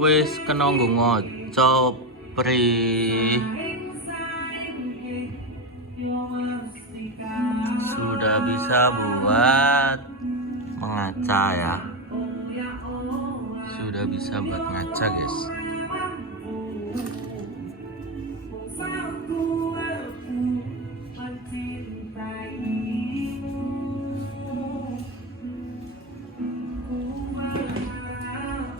wis kena nggo ngaca pri. Sudah bisa buat mengaca ya. Sudah bisa buat ngaca guys.